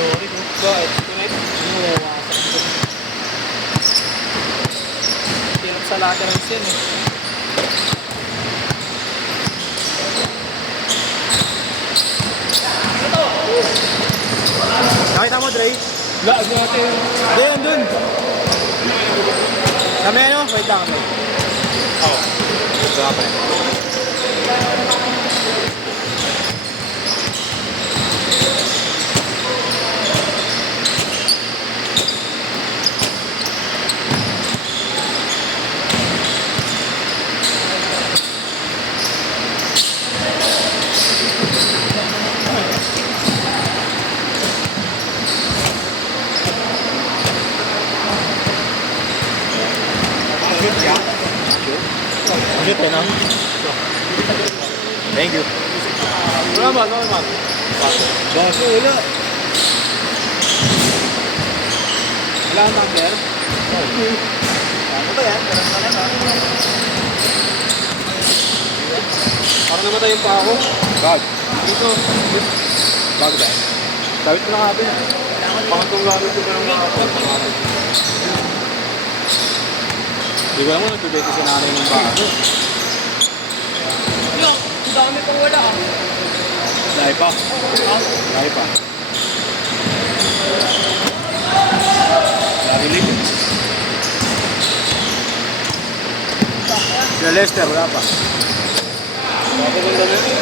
Meteoric. Bakit? Kunit? Wawasak ko. Hirap sa laterals yan eh. Nakita mo, Dre? Laag natin. Hindi, andun. Kami ano? Wait lang. Oo. Ito nga pa rin. Shoot eh, no? Thank you. Wala man, wala man. Baso, wala. Wala ang tumbler? Ano ba yan? Parang ano ba? Parang namatay yung pa ako. Bag. Dito. Bag ba? Sabit ko na nga din. Pangantong gamit ko pa ng mga ako. Hindi ko alam kung nagbibigay si nanay ng baso. Yo, ang dami pang wala ah. Lahi pa. Lahi pa. Lahi lipo. Sila Lester, wala pa. Ako ganda na yun.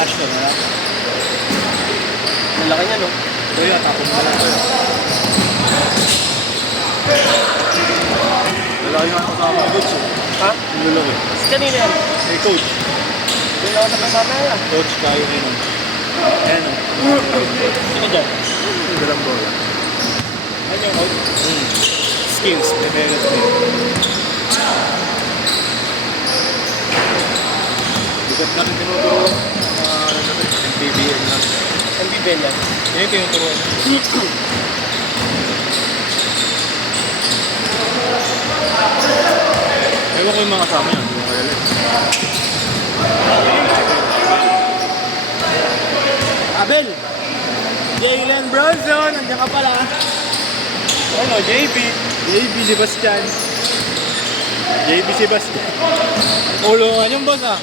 Ashton, wala pa. Ang laki niya no? Ito yun, tapos mo lang ito. Lalaki nga kasama ng coach eh. Ha? Yung lalaki. Kanina yan. Hey coach. Doon ako nakasama yan. Coach, kayo yun. Ayan o. Sino dyan? Dalang bola. Ano yung out? Skills, may meron mo yun. Bigat na rin tinuturo. Ano na rin, MPBL na. Ang bibel yan. Yan yung tinuturuan. Ewan ko yung mga kasama yan, hindi ko kalala. Abel! Jalen Bronson, nandiyan ka pala. Ano, JP? JB Sebastian. JB Sebastian. Ulungan yung boss ah.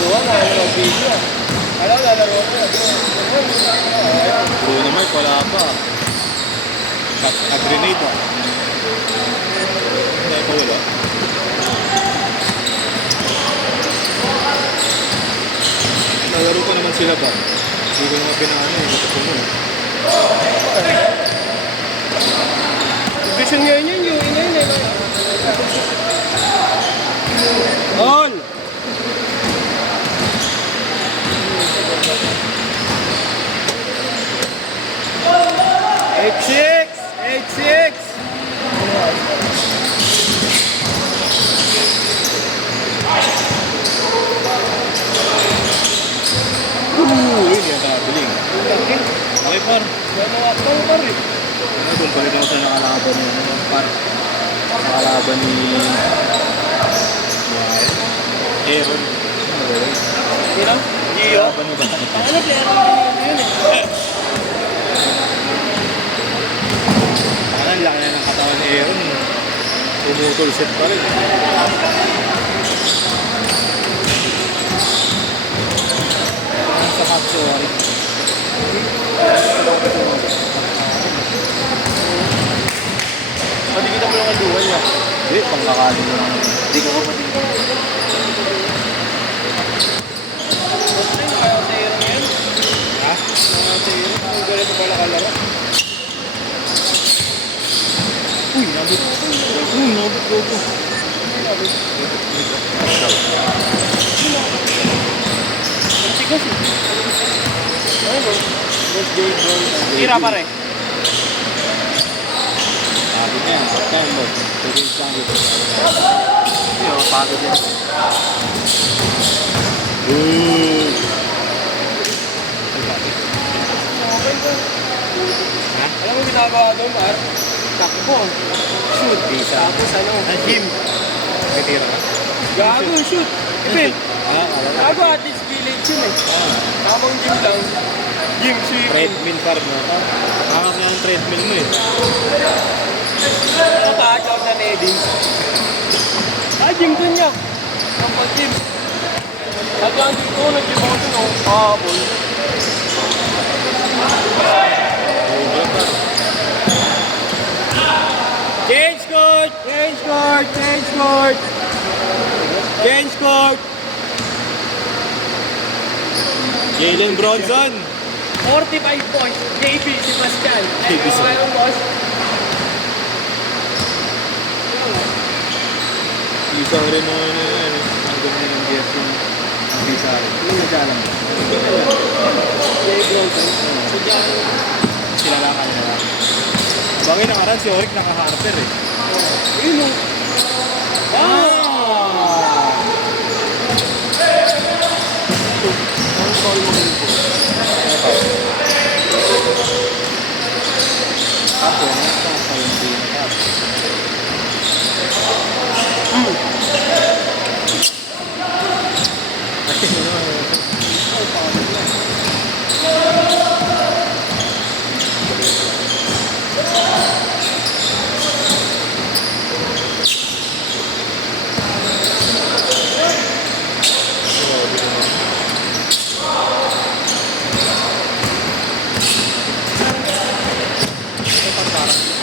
Buwan na, ano ang video. Alam, lalaro ko. Bruno Mike, wala pa. Nag-grenade ah. Hindi pa wala. Nalaro ko naman sila ba? Hindi ko naman pinaano eh. Ito ko nun. Vision ngayon yun, yung ina yun eh. All! H6! H6! Yun yung kabiling. Okay, par. Ano pa rin? Ano, doon balik ako sa nakalaban ni par. Nakalaban ni Aaron. Sino? Gio? Nakalaban mo ba? Ano, player ng yun eh. Parang laki na ng katawan ni Aaron. Pumutol set pa rin. Sa Hatsuari. Pati kita mo yung kaduhan niya. Hindi, pangkakaling mo lang. Hindi ko kapatid ko. Basta yun, kaya sa iyo ngayon. Ha? Kaya sa iyo, ang ganito pala kalaro. Uy, nabit. Uy, nabit ko ito. Ang tigas eh. Ano? Birthday boy. Tira pa rin. Sabi niya, pagka yung boy. Pagka yung sangit. Hindi, pagod yan. Alam mo ginagawa doon, par? Takbo. Shoot. Pisa. Tapos ano? Gym. Katira ka? Gago, shoot. Event. Wala. Gago at this village yun eh. Tamang gym lang. Gym, sweeping. Treadmill par mo. Kakas nga ang treadmill mo eh. Nakaka-out na Eddie. Gym dun niya. Ang gym. At yung dito, nag-gym ako dun, oh. Pahabol. Change court! Change court! Change court! Change court! Jalen Bronson! 45 points. JB, Sebastian. Ay, JB, ano yung boss? Isa rin mo na yan. Ang ganda ng GF yung Isa rin. Ano yung nagkalam mo? Jay Bronson. So, dyan. Sila lang kanila lang. Bagay nakaraan si Oric naka-harper eh. Yun, oh. Ang call mo rin po. Ako, nasa yung din.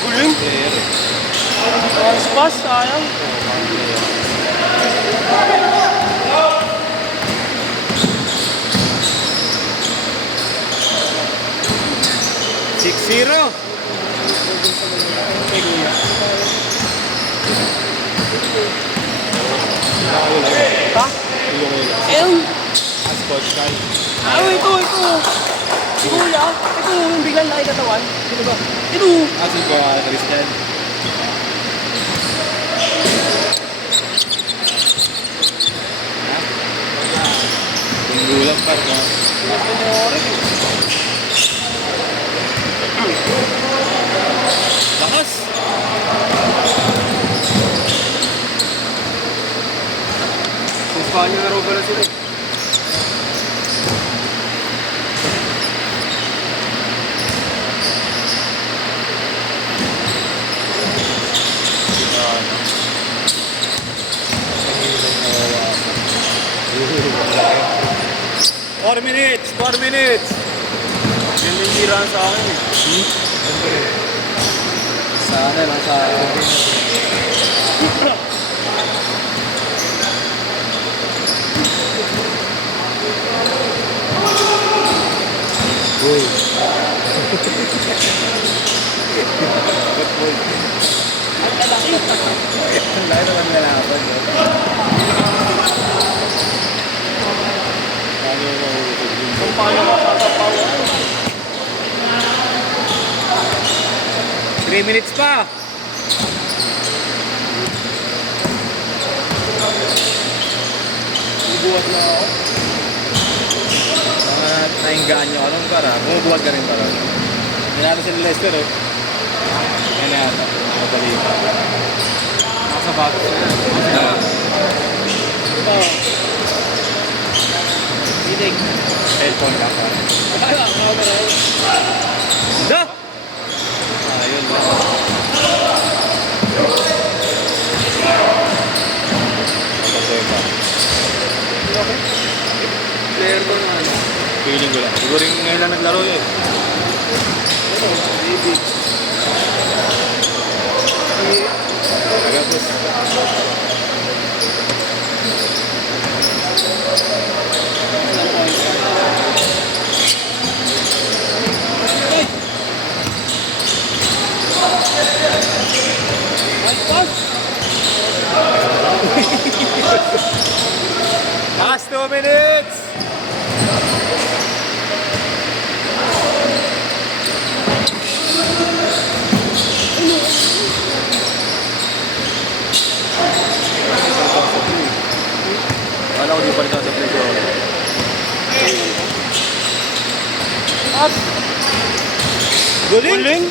Guling. Player eh. Pas, sayang. Six zero. Ha? Ayun. As coach Kai. Ito. Si Kuya. Ito, yung biglang nakikatawan. Sino ba? Ito. Si Christian. Yung gulang par mo. Lakas! Sa Espanya na raw pala sila eh. Four minutes! 4 minutes! Yan yung hiraan sa akin eh. Sana lang sa Uy. Ang lalaki. Ang laki naman nalaban. Paano yung mahulog yun? Kung paano makakapaw. 3 minutes pa! Ibuhat na ako. Nainggaan nyo anong para. Bumubuhat ka rin para. Nanalo sila Lester eh. Yan na yata. Mga balita. Nasa bago na. Ito. Bidig. Cellphone ka pa. Wala, camera yun. Da! Ayun na. Problema. Okay. Player ko na ano. Feeling ko lang. Siguro yung ngayon lang naglaro yun. Ito, baby. Agapos. Last 2 minutes! Wala ko di pa rin sa play ko. At Guling? Guling?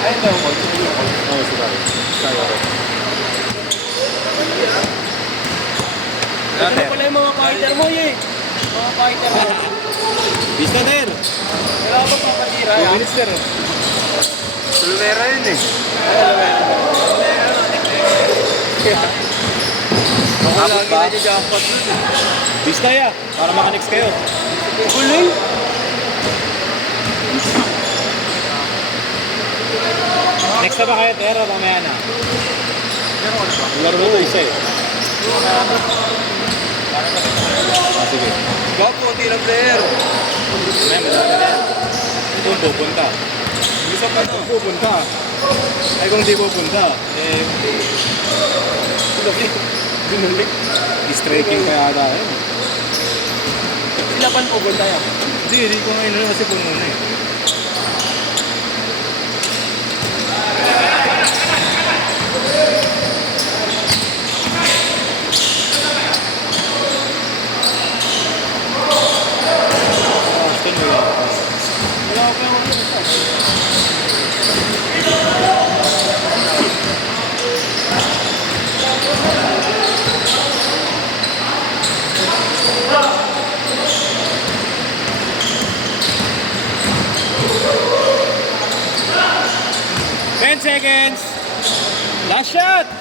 Ayun daw ko. Oo, sigari. Sigari. Ito na pala yung mga fighter mo, eh. Mga fighter mo. Vista there. Wala ka bang papatira, 2 ah? minutes there. Sulmera yun eh. Ako lagi na jackpot nun, eh. Vista ya. Para makanext kayo. Huling? Next na ba kayo, Tero? Mamaya na. Laro na ito isa eh. Ah, sige. Gawa po, konti lang player. Mamaya, madami na yan. Kung pupunta. Isa pa Kung pupunta. Ay kung di pupunta, eh, Binulik. striking pa yata yun. Sila pa pupunta yan. Hindi ko ngayon na kasi puno na eh. Austin, wala pa. Wala ko pa yung ano. Seconds! Last shot!